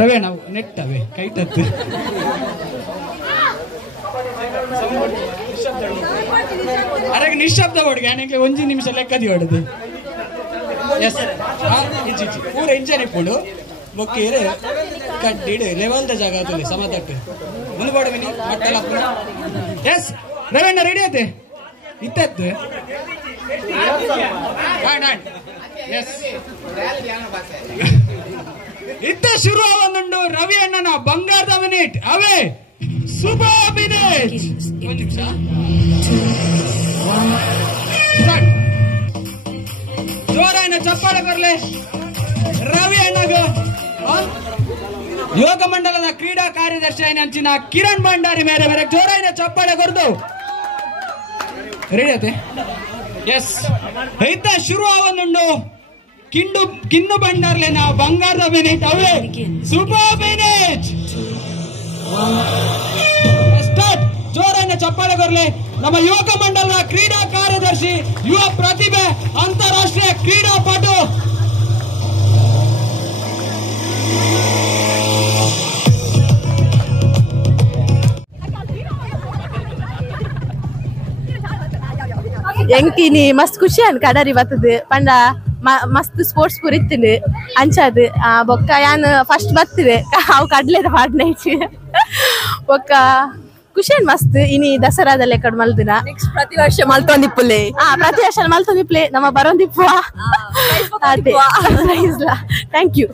ರವಿ ಅಣ್ಣ ನೆಟ್ಟವೆ ಕೈಟತ್ತು ಅರೆಗೆ ನಿಶಬ್ದ ಹೊಡ್ಗೆ ನನಗೆ ಒಂಜಿ ನಿಮಿಷ ಲೆಕ್ಕದಿ ಹೊಡೆದು ಎಸ್ ಪೂರ ಇಂಜನ್ ಇಪ್ಪುಡು ಬೊಕ್ಕೀರೆ ಕಡ್ಡಿಡು ಲೆವೆಲ್ದ ಜಾಗ ಆತಲ್ಲಿ ಸಮತಟ್ಟು ಮುಂದೆ ಬಾಡವಿನಿ ಮಟ್ಟಲ್ಲ ಎಸ್ ರವಣ್ಣ ರೆಡಿ ಆಯ್ತೆ ಇತ್ತತ್ತು ಎಸ್ ಇತ್ತ ಶುರು ಆವೊಂದುಂಡು ರವಿ ಅಣ್ಣನ ಬಂಗಾರದ ಮಿನಿಟ್ ಅವೇ ಸೂಪರ್ ಮಿನಿಟ್ ಒಂದು ನಿಮಿಷ ಜೋರಾಯಿನ ಚಪ್ಪಾಳೆ ಬರಲಿ ರವಿ ಅಣ್ಣಗ ಯೋಗ ಮಂಡಲದ ಕ್ರೀಡಾ ಕಾರ್ಯದರ್ಶಿ ಅಂಚಿನ ಕಿರಣ್ ಭಂಡಾರಿ ಮೇರೆ ಮೇರೆ ಜೋರಾಯಿನ ಚಪ್ಪಾಳೆ ಕೊರ್ದು ರೆಡಿ ಆಯ್ತೆ ಎಸ್ ಐತ ಶುರು ಆವೊಂದುಂಡು ಕಿನ್ನು ಭಂಡಾರ್ಲೆನ ಬಂಗಾರದ ಮಿನಿಟ್ ಅವೇ ಸೂಪರ್ ಮಿನಿಟ್ ಸ್ಟಾರ್ಟ್ ಜೋರಾಯಿನ ಚಪ್ಪಾಳೆ ಕೊರ್ಲಿ ನಮ್ಮ ಯುವಕ ಮಂಡಲದ ಕ್ರೀಡಾ ಕಾರ್ಯದರ್ಶಿ ಯುವ ಪ್ರತಿಭೆ ಅಂತಾರಾಷ್ಟ್ರೀಯ ಕ್ರೀಡಾಪಟು ಎಂಕಿನಿ ಮಸ್ತ್ ಖುಷಿ ಅನ್ ಕಡರಿ ಬರ್ತದೆ ಪಂಡ ಮಸ್ತ್ ಸ್ಪೋರ್ಟ್ಸ್ ಪೂರ ಇತ್ತಿಂಡು ಅಂಚದು ಬೊಕ್ಕ ಯಾನ್ ಫಸ್ಟ್ ಬರ್ತದೆ ಅವು ಕಡ್ಲೆದ ಪಾಡ್ನ ಇಚ್ಚಿ ಬೊಕ್ಕ ಖುಷಿ ಅನ್ ಮಸ್ತ್ ಇನಿ ದಸರಾದಲ್ಲಿ ಕಡ್ ಮಲ್ದಿನ ಪ್ರತಿ ವರ್ಷ ಮಲ್ತೊಂದಿಪ್ಪುಲೆ ಪ್ರತಿ ವರ್ಷ ಮಲ್ತೊಂದಿಪ್ಲೆ ನಮ್ಮ ಬರೋಂದಿಪ್ಪು ಥ್ಯಾಂಕ್ ಯು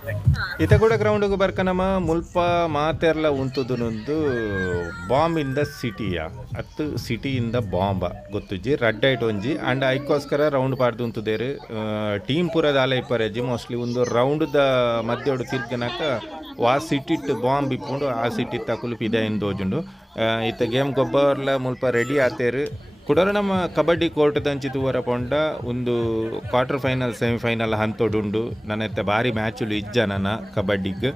ಇತ ಕೂಡ ಗ್ರೌಂಡ್ಗೆ ಬರ್ಕ ನಮ್ಮ ಮುಲ್ಪ ಮಾತೆರ್ಲ ಉಂತುದುನೊಂದು ಬಾಂಬ್ ಇನ್ ದ ಸಿಟಿಯ ಅತ್ತು ಸಿಟಿಯಿಂದ ಬಾಂಬ ಗೊತ್ತುಜಿ ರಡ್ಡ ಐಟ್ ಒಂಜಿ ಅಂಡ್ ಐಕೋಸ್ಕರ ರೌಂಡ್ ಪಾಡ್ದು ಉಂತುದೇರು ಟೀಮ್ ಪೂರದ ಆಲ ಇಪ್ಪರೆಜ್ಜಿ ಮೋಸ್ಟ್ಲಿ ಒಂದು ರೌಂಡ್ದ ಮಧ್ಯೋಡು ತಿರ್ಗನಕ ಆ ಸಿಟಿಟ್ ಬಾಂಬ್ ಇಪ್ಪುಂಡು ಆ ಸಿಟಿ ತಕುಲು ಪಿದ ಎಂದೋಜುಂಡು ಇತ್ತ ಗೇಮ್ ಗೊಬ್ಬರ್ಲ ಮುಲ್ಪ ರೆಡಿ ಆತೇರು ಕುಡರು ನಮ್ಮ ಕಬಡ್ಡಿ ಕೋರ್ಟ್ ದಂಚಿತು ವರ ಪೊಂಡ ಒಂದು ಕ್ವಾರ್ಟರ್ ಫೈನಲ್ ಸೆಮಿಫೈನಲ್ ಹಂತೋಡುಂಡು ನನ್ನ ಇತ್ತ ಭಾರಿ ಮ್ಯಾಚುಲು ಇಜ್ಜ ನನ್ನ ಕಬಡ್ಡಿಗೆ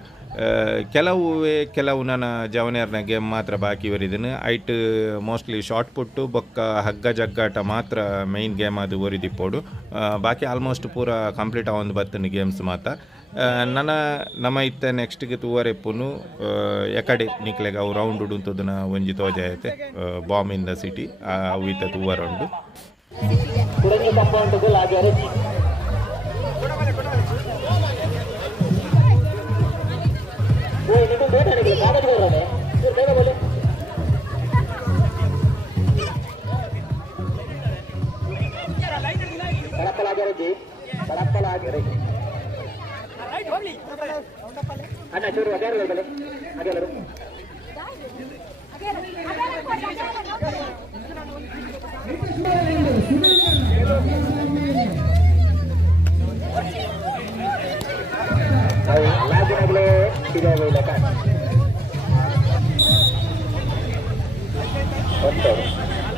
ಕೆಲವು ನನ್ನ ಜವನಿಯರ್ನ ಗೇಮ್ ಮಾತ್ರ ಬಾಕಿ ಬರಿದನು ಐಟ್ ಮೋಸ್ಟ್ಲಿ ಶಾರ್ಟ್ ಪುಟ್ಟು ಬೊಕ್ಕ ಹಗ್ಗ ಜಗ್ಗಾಟ ಮಾತ್ರ ಮೈನ್ ಗೇಮ್ ಅದು ಒರಿದಿಪ್ಪೋಡು ಬಾಕಿ ಆಲ್ಮೋಸ್ಟ್ ಪೂರ ಕಂಪ್ಲೀಟ್ ಆವೊಂದು ಬರ್ತನು ಗೇಮ್ಸ್ ಮಾತ ನಮ್ಮ ಇತ್ತ ನೆಕ್ಸ್ಟ್ಗೆ ತೂವರೆಪ್ಪುನು ಎಕಡೆ ನಿಕ್ಲೆಗ ಅವು ರೌಂಡ್ ಉಡುಂತದನ ಒಂಜಿ ತೋಜ ಐತೆ ಬಾಂಬ್ ಇನ್ ದ ಸಿಟಿ ಅವು ಇತ್ತ ತೂವರಂಡು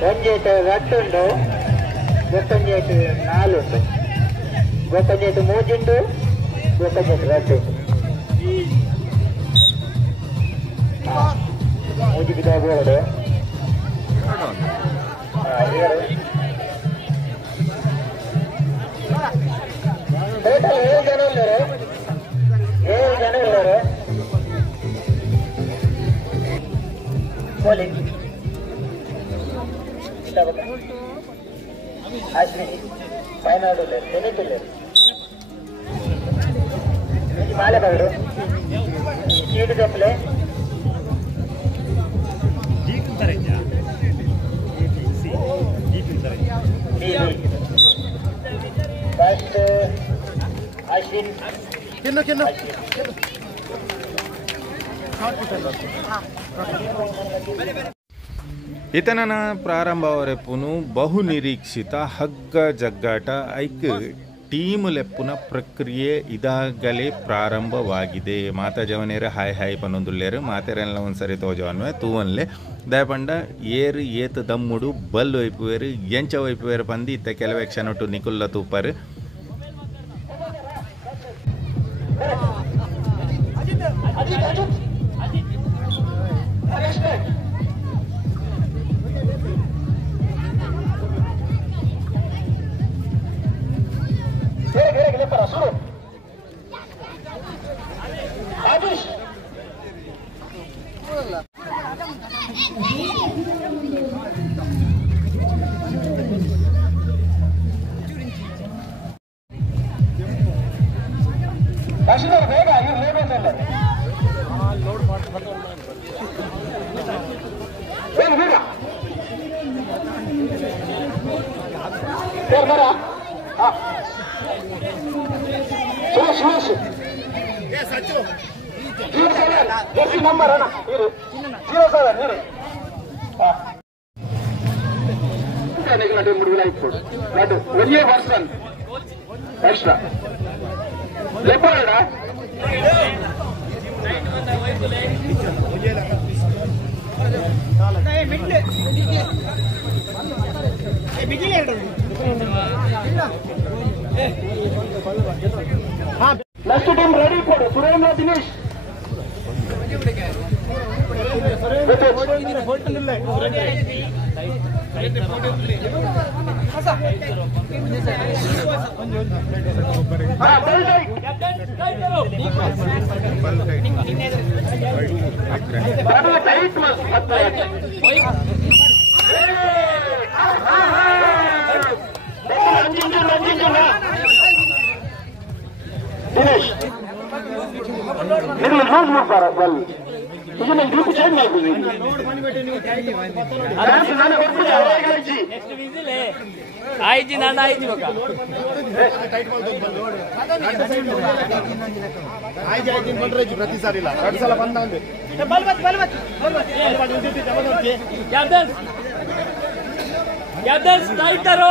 ಒಂಜೇಟು 2 ಉಂಡು, ಗೊತ್ತೊಂಜೇಟು 4 ಉಂಡು, ಗೊತ್ತೊಂಜೇಟು 3 ಉಂಡು, ಗೊತ್ತೊಂಜೇಟು 2 ಉಂಡು. ಮೂಜಿ ಬಿದ ಬೋರ್ಡ್ ಟೋಟಲ್ 7 ಜನ ಇದ್ದಾರೆ. 7 ಜನ ಇದ್ದಾರೆ. ಅಶ್ವಿನಿ ಫೈನಲ್ ಸೆಮಿಫಿಲ್ ಮಾಲೆಬಾಡು ಸೀಟು ಜಪ್ಪಲೆ ಫಸ್ಟ್ ಅಶ್ವಿನ್ ಇತನನ ಪ್ರಾರಂಭವರೆಪ್ಪುನು ಬಹು ನಿರೀಕ್ಷಿತ ಹಗ್ಗ ಜಗ್ಗಾಟ ಐಕ್ ಟೀಮ್ ಲೆಪ್ಪುನ ಪ್ರಕ್ರಿಯೆ ಇದಾಗಲೇ ಪ್ರಾರಂಭವಾಗಿದೆ. ಮಾತಾ ಜವನೇರ ಹಾಯ್ ಹಾಯ್ ಪನ್ನೊಂದುಲ್ಲೇರು ಮಾತೆರೆಲ್ಲ ಒಂದ್ಸರಿ ತೋಜವನ್ವೆ ತೂವನ್ಲೆ ದಯಪಂಡ ಏರು ಏತ್ ದಮ್ಮುಡು ಬಲ್ ವೈಪುವೇರು ಎಂಚ ವೈಪುವೇರು ಪಂದಿ ಇತ್ತ ಕೆಲವೇ ಕ್ಷಣೊಟ್ಟು ನಿಕುಲ್ಲ ತೂಪರು വലിയ പർസൺ എക്സ്ട്രാ എപ്പോഴാ ನೆಕ್ಸ್ಟ್ ಟೈಮ್ ರೆಡಿ ಕೊಡು ಸುರೇಂದ್ರ ದಿನೇಶ್ ದಿನೇಶ್ ನೀವು ಲೂಸ್ ಮಾಡ್ತಾರ ಬಲ್ ಈಗ ನೀವು ಗ್ರೂಪ್ ಚೇಂಜ್ ಮಾಡ್ತೀವಿ ಆಯ್ತು ನಾನು ಆಯ್ತು ಪ್ರತಿ ಸಾರಿ ಇಲ್ಲ 2 ಸಲ ಬಂದ ಟೈಟ್ ಕರೋ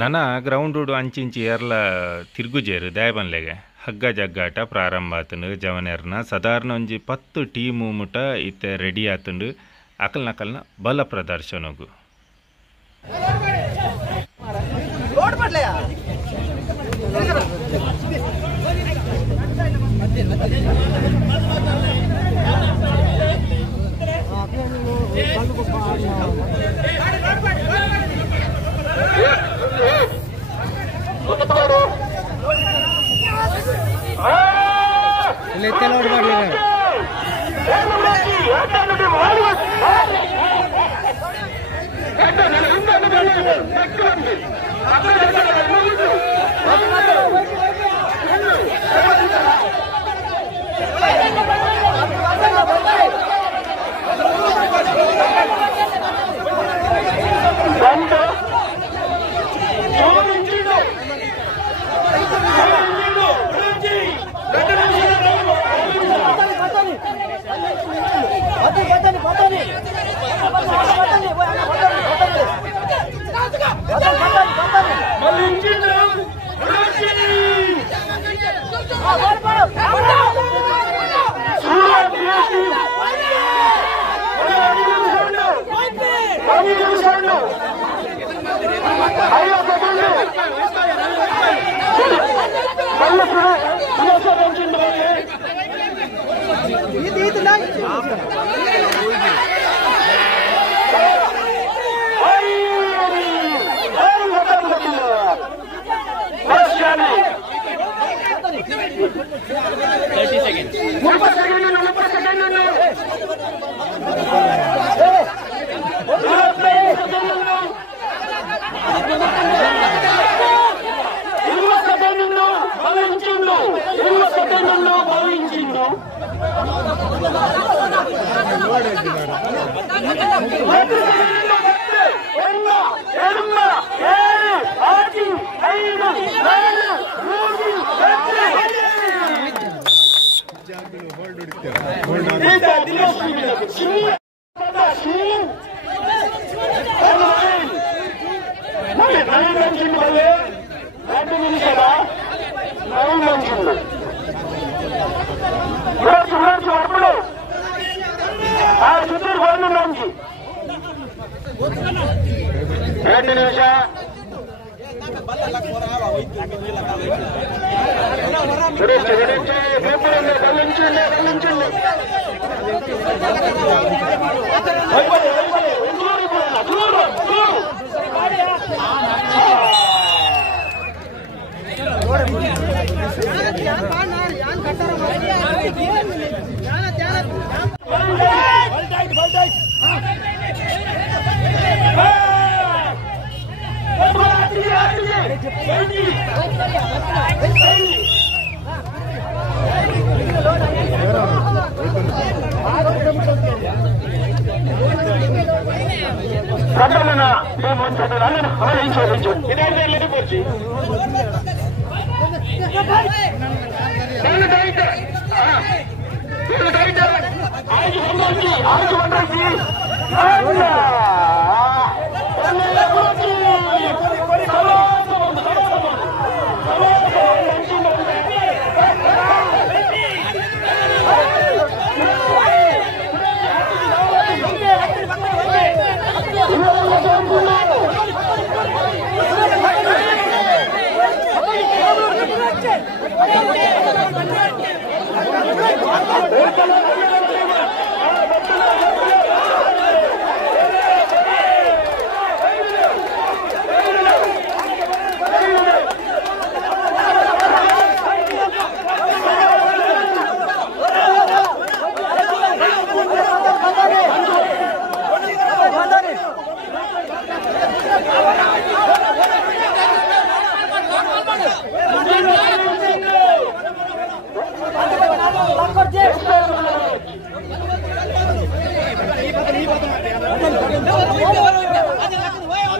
ನನ್ನ ಗ್ರೌಂಡ್ ಅಂಚಿಂಚಿ ಏರ್ಲ ತಿರುಗುಜೇರು ದಯಬನ್ಲೆಗೆ ಹಗ್ಗ ಜಗ್ಗಾಟ ಪ್ರಾರಂಭ ಆತಂಡು ಜವನೇರ್ನ ಸಾಧಾರಣ ಒಂಜಿ 10 ಟೀಮು ಮುಟ ಇತ್ತೆ ರೆಡಿ ಆತಂಡು ಅಕಲ್ನ ಬಲ ಪ್ರದರ್ಶನಗು 30 seconds. 30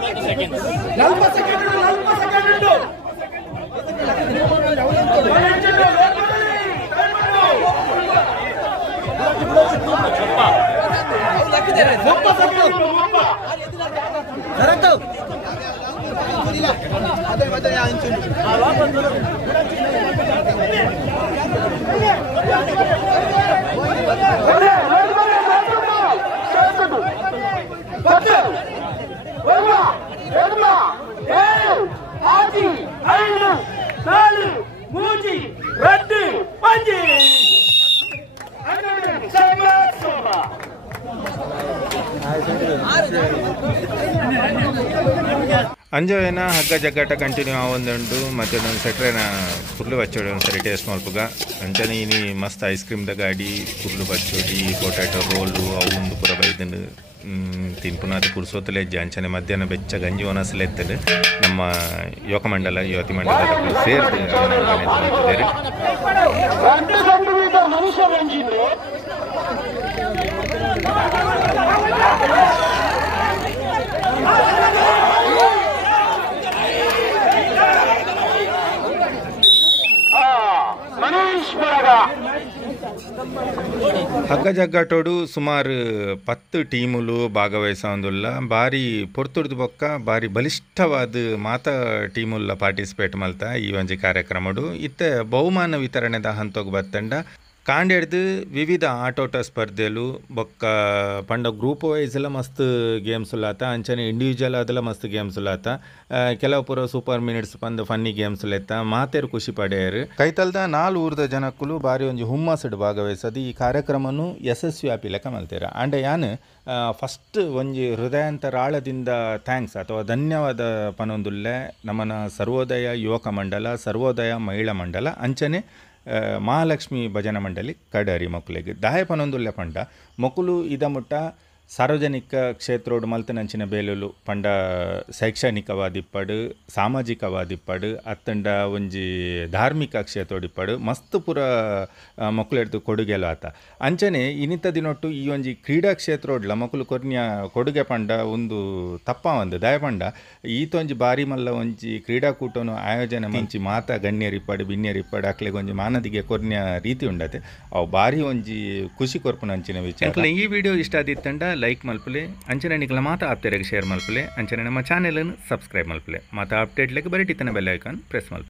ಸೆಕೆಂಡ್ ಅಂಜವೇನ ಹಗ್ಗ ಜಗ್ಗಾಟ ಕಂಟಿನ್ಯೂ ಆವೊಂದುಂಡು ಮತ್ತೆ ಒಂದು ಸೆಟ್ರೇನ ಪುರ್ಲು ಬಚ್ಚೋಡಿ ಒಂದ್ಸರಿ ಟೇಸ್ಟ್ ಮಲ್ಪುಗ ಅಂಚನೆ ಇನಿ ಮಸ್ತ್ ಐಸ್ ಕ್ರೀಮ್ದ ಗಾಡಿ ಪುರ್ಲು ಬಚ್ಚೋಡಿ ಪೊಟ್ಯಾಟೊ ರೋಲು ಅವು ಪೂರ ಬೈದನು ತಿನ್ಪುನಾದ ಕುರ್ಸೋತಲೆ ಅಂಚನೆ ಮಧ್ಯಾಹ್ನ ಬೆಚ್ಚ ಗಂಜಿ ಒನಸಲೆ ಎತ್ತದು ನಮ್ಮ ಯುವಕ ಮಂಡಲ ಯುವತಿ ಮಂಡಲ ಸೇರ್ದು ಮಾಡ್ತಿದ್ದಾರೆ. ಹಗ್ಗ ಜಗ್ಗಾಟೋಡು ಸುಮಾರು 10 ಟೀಮುಲು ಭಾಗವಹಿಸೊಂದುಲ್ಲ ಬಾರಿ ಪೊರ್ತುರ್ದು ಬೊಕ್ಕ ಬಾರಿ ಬಲಿಷ್ಠವಾದ ಮಾತ ಟೀಮುಲ್ಲ ಪಾರ್ಟಿಸಿಪೇಟ್ ಮಲ್ತ ಈ ಒಂಜಿ ಕಾರ್ಯಕ್ರಮಡು ಇತ್ತೆ ಬಹುಮಾನ ವಿತರಣೆದ ಹಂತೋಗಿ ಬತ್ತಂಡ ಕಾಂಡೆಡ್ದು ವಿವಿಧ ಆಟೋಟ ಸ್ಪರ್ಧೆಲು ಬೊಕ್ಕ ಪಂಡ ಗ್ರೂಪ್ ವೈಸ್ ಎಲ್ಲ ಮಸ್ತ್ ಗೇಮ್ಸುಲಾತ ಅಂಚನೆ ಇಂಡಿವಿಜುವಲ್ ಅದೆಲ್ಲ ಮಸ್ತ್ ಗೇಮ್ಸುಲಾತ ಕೆಲವು ಪೂರ ಸೂಪರ್ ಮಿನಿಟ್ಸ್ ಪಂದು ಫನ್ನಿ ಗೇಮ್ಸುಲೆತ್ತ ಮಾತೇರು ಖುಷಿ ಪಡೆಯರು ಕೈತಲ್ದ 4 ಊರ್ದ ಜನಕ್ಕೂ ಬಾರಿ ಒಂಜಿ ಹುಮ್ಮಸ್ಸಡು ಭಾಗವಹಿಸದು ಈ ಕಾರ್ಯಕ್ರಮನು ಯಶಸ್ವಿ ಆಪಿಲೆಕ್ಕ ಮಲ್ತೇರ ಅಂಡ ಯಾನ್ ಫಸ್ಟ್ ಒಂಜಿ ಹೃದಯಾಂತರಾಳದಿಂದ ಥ್ಯಾಂಕ್ಸ್ ಅಥವಾ ಧನ್ಯವಾದ ಪನೊಂದುಲ್ಲೆ ನಮ್ಮನ ಸರ್ವೋದಯ ಯುವಕ ಮಂಡಲ ಸರ್ವೋದಯ ಮಹಿಳಾ ಮಂಡಲ ಅಂಚನೆ ಮಹಾಲಕ್ಷ್ಮಿ ಭಜನಾ ಮಂಡಳಿ ಕಡರಿ ಮೊಕ್ಕಲಿಗೆ ದಾಯ ಪನೊಂದುಲ್ಲೆ ಪಂಡ ಮೊಕ್ಕಲು ಇದ ಮುಟ್ಟ ಸಾರ್ವಜನಿಕ ಕ್ಷೇತ್ರೋಡು ಮಲ್ತನಂಚಿನ ಬೇಲುಲು ಪಂಡ ಶೈಕ್ಷಣಿಕವಾದಿಪ್ಪಡು ಸಾಮಾಜಿಕವಾದಿಪ್ಪಡು ಅತ್ತಂಡ ಒಂಜಿ ಧಾರ್ಮಿಕ ಕ್ಷೇತ್ರೋಡಿಪ್ಪಡು ಮಸ್ತ್ ಪೂರ ಮಕ್ಕಳು ಕೊಡುಗೆಲು ಆತ ಅಂಚನೆ ಇನ್ನಿತ ದಿನೊಟ್ಟು ಈ ಒಂಜಿ ಕ್ರೀಡಾ ಕ್ಷೇತ್ರೋಡ್ಲ ಮಕ್ಕಳು ಕೊರ್ನಿಯ ಕೊಡುಗೆ ಪಂಡ ಒಂದು ತಪ್ಪ ಒಂದು ದಯ ಪಂಡ ಈತೊಂಜಿ ಬಾರಿ ಮಲ್ಲ ಒಂಜಿ ಕ್ರೀಡಾಕೂಟನು ಆಯೋಜನೆ ಮಂಚಿ ಮಾತ ಗಣ್ಯರಿಪ್ಪಡು ಬಿನ್ಯರಿಪ್ಪಡು ಅಕ್ಲೆಗೆ ಒಂಜಿ ಮಾನದಿಗೆ ಕೊರ್ನಿಯ ರೀತಿ ಉಂಡತೆ ಅವು ಬಾರಿ ಒಂಜಿ ಖುಷಿ ಕೊರ್ಪುನಂಚಿನ ವಿಚಾರ ಈ ವಿಡಿಯೋ ಇಷ್ಟ ಆದಿತ್ತಂಡ ಲೈಕ್ ಮಲ್ಪಲೆ ಅಂಚನೆ ನಿಕಲ ಮಾತಾ ಆಪ್ತೆರೆಗೆ ಶೇರ್ ಮಲ್ಪಲೆ ಅಂಚನೆ ನಮ್ಮ ಚಾನೆಲನ್ನು ಸಬ್ಸ್ಕ್ರೈಬ್ ಮಲ್ಪಲೆ ಮಾತಾ ಅಪ್ಡೇಟ್ಲೆಗೆ ಬರೀಟಿತ್ತನ ಬೆಲ್ ಐಕಾನ್ ಪ್ರೆಸ್ ಮಲ್ಪಲೆ.